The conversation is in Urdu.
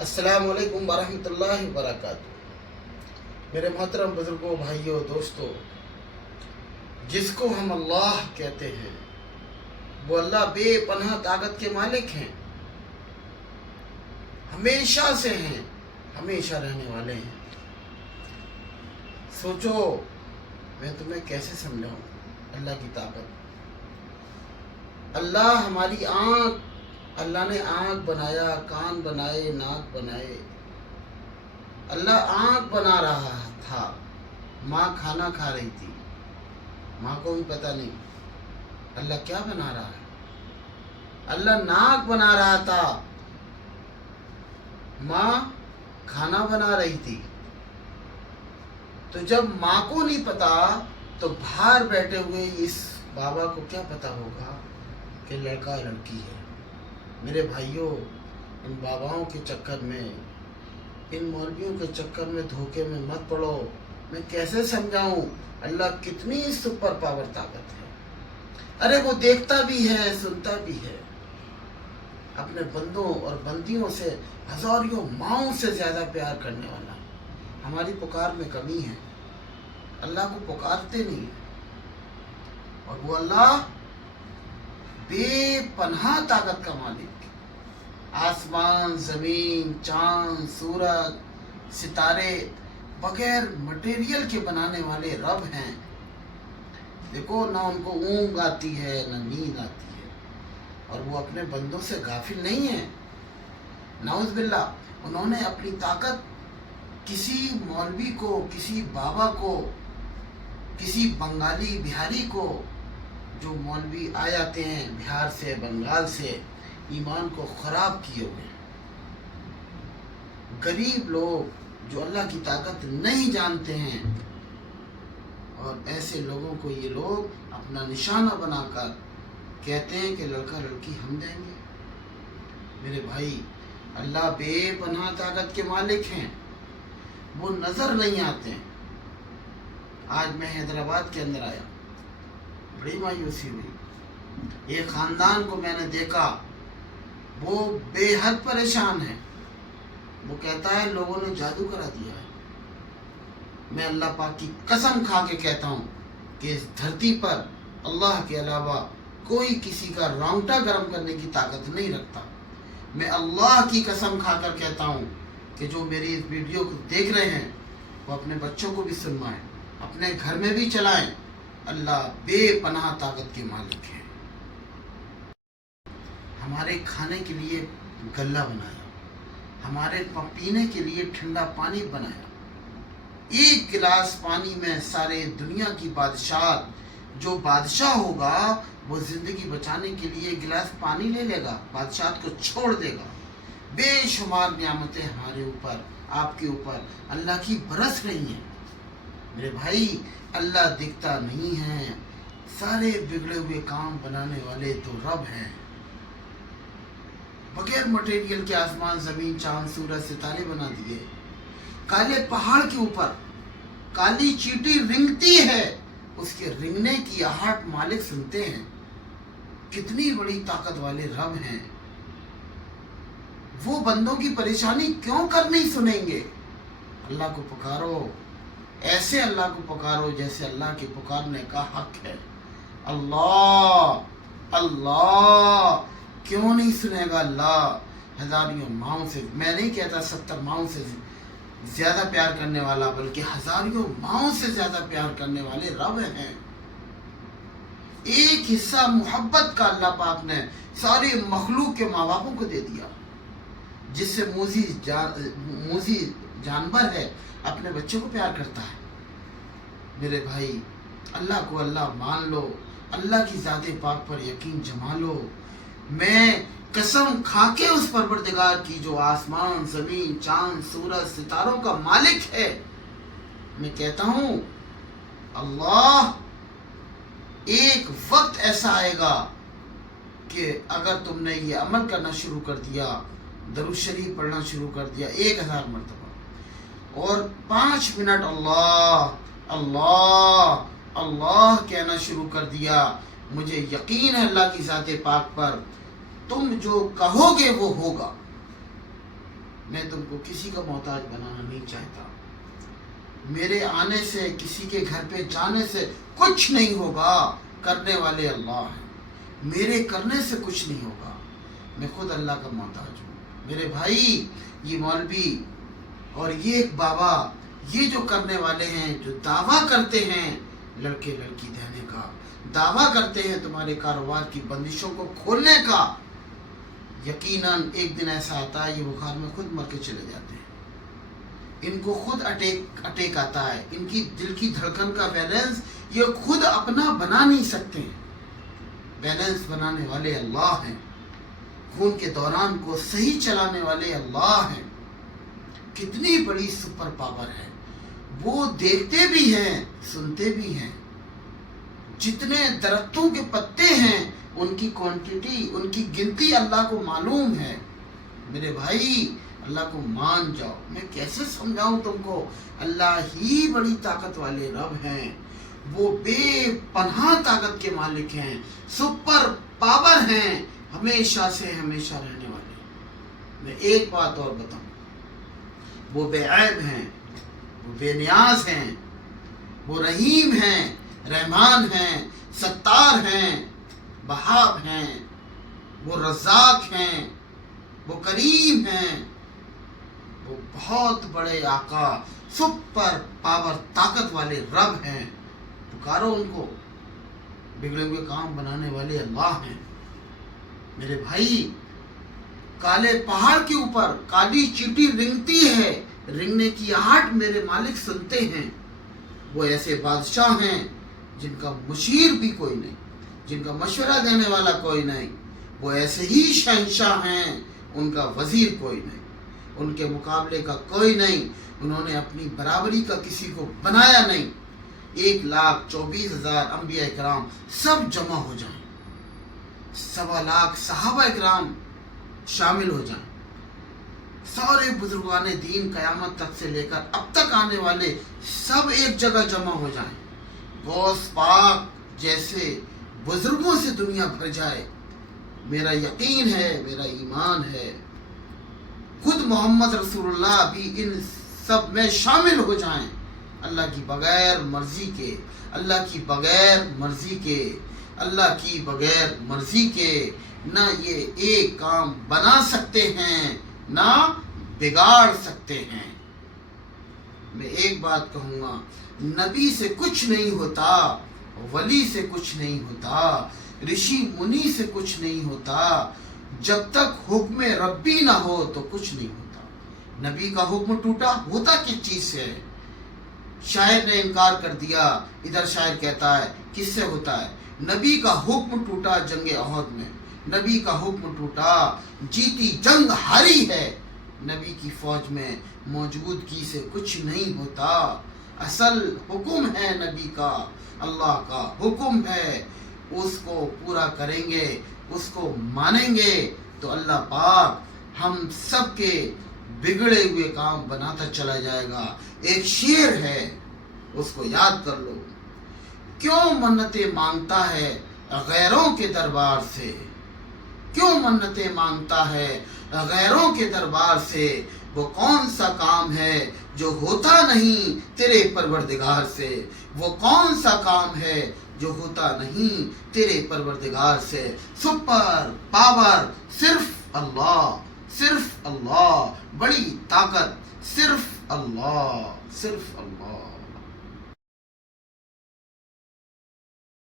السلام علیکم ورحمۃ اللہ وبرکاتہ۔ میرے محترم بزرگوں، بھائیوں، دوستوں، جس کو ہم اللہ کہتے ہیں وہ اللہ بے پناہ طاقت کے مالک ہیں، ہمیشہ سے ہیں، ہمیشہ رہنے والے ہیں۔ سوچو میں تمہیں کیسے سمجھاؤں اللہ کی طاقت۔ اللہ ہماری آنکھ، اللہ نے آنکھ بنایا، کان بنائے، ناک بنائے۔ اللہ آنکھ بنا رہا تھا، ماں کھانا کھا رہی تھی، ماں کو بھی پتہ نہیں اللہ کیا بنا رہا ہے۔ اللہ ناک بنا رہا تھا، ماں کھانا بنا رہی تھی۔ تو جب ماں کو نہیں پتا تو باہر بیٹھے ہوئے اس بابا کو کیا پتا ہوگا کہ لڑکا لڑکی ہے۔ میرے بھائیوں، ان باباؤں کے چکر میں، ان مولویوں کے چکر میں دھوکے میں مت پڑو۔ میں کیسے سمجھاؤں اللہ کتنی سپر پاور طاقت ہے۔ ارے وہ دیکھتا بھی ہے، سنتا بھی ہے، اپنے بندوں اور بندیوں سے ہزاریوں ماؤں سے زیادہ پیار کرنے والا۔ ہماری پکار میں کمی ہے، اللہ کو پکارتے نہیں ہیں، اور وہ اللہ بے پناہ طاقت کا مالک، آسمان، زمین، چاند، سورج، ستارے بغیر مٹیریل کے بنانے والے رب ہیں۔ دیکھو، نہ ان کو اونگ آتی ہے نہ نیند آتی ہے، اور وہ اپنے بندوں سے غافل نہیں ہیں۔ نعوذ باللہ، انہوں نے اپنی طاقت کسی مولوی کو، کسی بابا کو، کسی بنگالی بہاری کو، جو مولوی آ جاتے ہیں بہار سے، بنگال سے، ایمان کو خراب کیے ہوئے ہیں۔ غریب لوگ جو اللہ کی طاقت نہیں جانتے ہیں، اور ایسے لوگوں کو یہ لوگ اپنا نشانہ بنا کر کہتے ہیں کہ لڑکا لڑکی ہم دیں گے۔ میرے بھائی، اللہ بے پناہ طاقت کے مالک ہیں، وہ نظر نہیں آتے ہیں۔ آج میں حیدرآباد کے اندر آیا، بڑی مایوسی ہوئی۔ ایک خاندان کو میں نے دیکھا، وہ بے حد پریشان ہے۔ وہ کہتا ہے لوگوں نے جادو کرا دیا ہے۔ میں اللہ پاک کی قسم کھا کے کہتا ہوں کہ اس دھرتی پر اللہ کے علاوہ کوئی کسی کا رونگٹا گرم کرنے کی طاقت نہیں رکھتا۔ میں اللہ کی قسم کھا کر کہتا ہوں کہ جو میری اس ویڈیو کو دیکھ رہے ہیں وہ اپنے بچوں کو بھی سنوائیں، اپنے گھر میں بھی چلائیں۔ اللہ بے پناہ طاقت کے مالک ہے۔ ہمارے کھانے کے لیے غلہ بنایا، ہمارے پینے کے لیے ٹھنڈا پانی بنایا۔ ایک گلاس پانی میں سارے دنیا کی بادشاہت، جو بادشاہ ہوگا وہ زندگی بچانے کے لیے ایک گلاس پانی لے لے گا، بادشاہت کو چھوڑ دے گا۔ بے شمار نعمتیں ہمارے اوپر، آپ کے اوپر اللہ کی برس رہی ہیں۔ میرے بھائی، اللہ دکھتا نہیں ہے، سارے بگڑے ہوئے کام بنانے والے تو رب ہیں۔ بغیر مٹیریل کے آسمان، زمین، چاند، سورج، ستارے بنا دیے۔ کالے پہاڑ کے اوپر کالی چیٹی رنگتی ہے، اس کے رنگنے کی آہٹ مالک سنتے ہیں۔ کتنی بڑی طاقت والے رب ہیں۔ وہ بندوں کی پریشانی کیوں کر نہیں سنیں گے؟ اللہ کو پکارو، ایسے اللہ کو پکارو جیسے اللہ کے پکارنے کا حق ہے۔ اللہ اللہ کیوں نہیں سنے گا اللہ؟ ہزاریوں ماؤں سے، میں نہیں کہتا 70 ماؤں سے زیادہ پیار کرنے والا، بلکہ ہزاریوں ماؤں سے زیادہ پیار کرنے والے رب ہیں۔ ایک حصہ محبت کا اللہ پاک نے ساری مخلوق کے ماں باپوں کو دے دیا۔ جس سے موذی جانور ہے اپنے بچوں کو پیار کرتا ہے۔ میرے بھائی، اللہ کو اللہ مان لو، اللہ کی ذات پاک پر یقین جما لو۔ میں قسم کھا کے اس پروردگار کی جو آسمان، زمین، چاند، سورج، ستاروں کا مالک ہے، میں کہتا ہوں اللہ، ایک وقت ایسا آئے گا کہ اگر تم نے یہ عمل کرنا شروع کر دیا، درود شریف پڑھنا شروع کر دیا 1000 مرتبہ، اور 5 منٹ اللہ اللہ اللہ کہنا شروع کر دیا، مجھے یقین ہے اللہ کی ذات پاک پر، تم جو کہو گے وہ ہوگا۔ میں تم کو کسی کا محتاج بنانا نہیں چاہتا. میرے آنے سے کسی کے گھر پہ جانے سے کچھ نہیں ہوگا. کرنے والے اللہ ہیں. میرے کرنے سے کچھ نہیں ہوگا. میں خود اللہ کا محتاج ہوں. میرے بھائی یہ مولوی اور یہ ایک بابا یہ جو کرنے والے ہیں, جو دعویٰ کرتے ہیں لڑکے لڑکی دینے کا, دعویٰ کرتے ہیں تمہارے کاروبار کی بندشوں کو کھولنے کا, یقیناً ایک دن ایسا آتا ہے یہ بخار میں خود مر کے چلے جاتے ہیں. ان کو خود اٹیک آتا ہے. ان کی دل کی دھڑکن کا بیلنس یہ خود اپنا بنا نہیں سکتے ہیں. بیلنس بنانے والے اللہ ہیں. خون کے دوران کو صحیح چلانے والے اللہ ہیں. کتنی بڑی سپر پاور ہے. وہ دیکھتے بھی ہیں, سنتے بھی ہیں. جتنے درختوں کے پتے ہیں ان کی کوانٹٹی, ان کی گنتی اللہ کو معلوم ہے. میرے بھائی اللہ کو مان جاؤ. میں کیسے سمجھاؤں تم کو؟ اللہ ہی بڑی طاقت والے رب ہیں. وہ بے پناہ طاقت کے مالک ہیں, سپر پاور ہیں, ہمیشہ سے ہمیشہ رہنے والے. میں ایک بات اور بتاؤں, وہ بے عیب ہیں, وہ بے نیاز ہیں, وہ رحیم ہیں, رحمان ہیں, ستار ہیں, وہاب ہیں, وہ رزاق ہیں, وہ کریم ہیں. وہ بہت بڑے آقا, سپر پاور طاقت والے رب ہیں. پکارو ان کو. بگڑے ہوئے کام بنانے والے اللہ ہیں. میرے بھائی کالے پہاڑ کے اوپر کالی چیٹی رنگتی ہے, رنگنے کی آہٹ میرے مالک سنتے ہیں. وہ ایسے بادشاہ ہیں جن کا مشیر بھی کوئی نہیں, جن کا مشورہ دینے والا کوئی نہیں. وہ ایسے ہی شہنشاہ ہیں, ان کا وزیر کوئی نہیں, ان کے مقابلے کا کوئی نہیں. انہوں نے اپنی برابری کا کسی کو بنایا نہیں. 1,24,000 انبیاء اکرام سب جمع ہو جائیں, 1.25 صحابہ اکرام شامل ہو جائیں, سارے بزرگان دین قیامت تک سے لے کر اب تک آنے والے سب ایک جگہ جمع ہو جائیں, غوث پاک جیسے بزرگوں سے دنیا بھر جائے. میرا یقین ہے, میرا ایمان ہے, خود محمد رسول اللہ بھی ان سب میں شامل ہو جائیں. اللہ کی بغیر مرضی کے, اللہ کی بغیر مرضی کے, اللہ کی بغیر مرضی کے نہ یہ ایک کام بنا سکتے ہیں نہ بگاڑ سکتے ہیں. میں ایک بات کہوں گا, نبی سے کچھ نہیں ہوتا, ولی سے کچھ نہیں ہوتا, رشی منی سے کچھ نہیں ہوتا. جب تک حکم ربی نہ ہو تو کچھ نہیں ہوتا. نبی کا حکم ٹوٹا, ہوتا کس چیز سے ہے؟ شاعر نے انکار کر دیا, ادھر شاعر کہتا ہے کس سے ہوتا ہے؟ نبی کا حکم ٹوٹا جنگ احد میں, نبی کا حکم ٹوٹا, جیتی جنگ ہاری ہے. نبی کی فوج میں موجودگی سے کچھ نہیں ہوتا. اصل حکم ہے نبی کا, اللہ کا حکم ہے, اس کو پورا کریں گے, اس کو مانیں گے تو اللہ پاک ہم سب کے بگڑے ہوئے کام بناتا چلا جائے گا. ایک شعر ہے, اس کو یاد کر لو. کیوں منتیں مانگتا ہے غیروں کے دربار سے, کیوں منتیں مانگتا ہے غیروں کے دربار سے, وہ کون سا کام ہے جو ہوتا نہیں تیرے پروردگار سے, وہ کون سا کام ہے جو ہوتا نہیں تیرے پروردگار سے. سپر پاور صرف اللہ, صرف اللہ, بڑی طاقت صرف اللہ, صرف اللہ.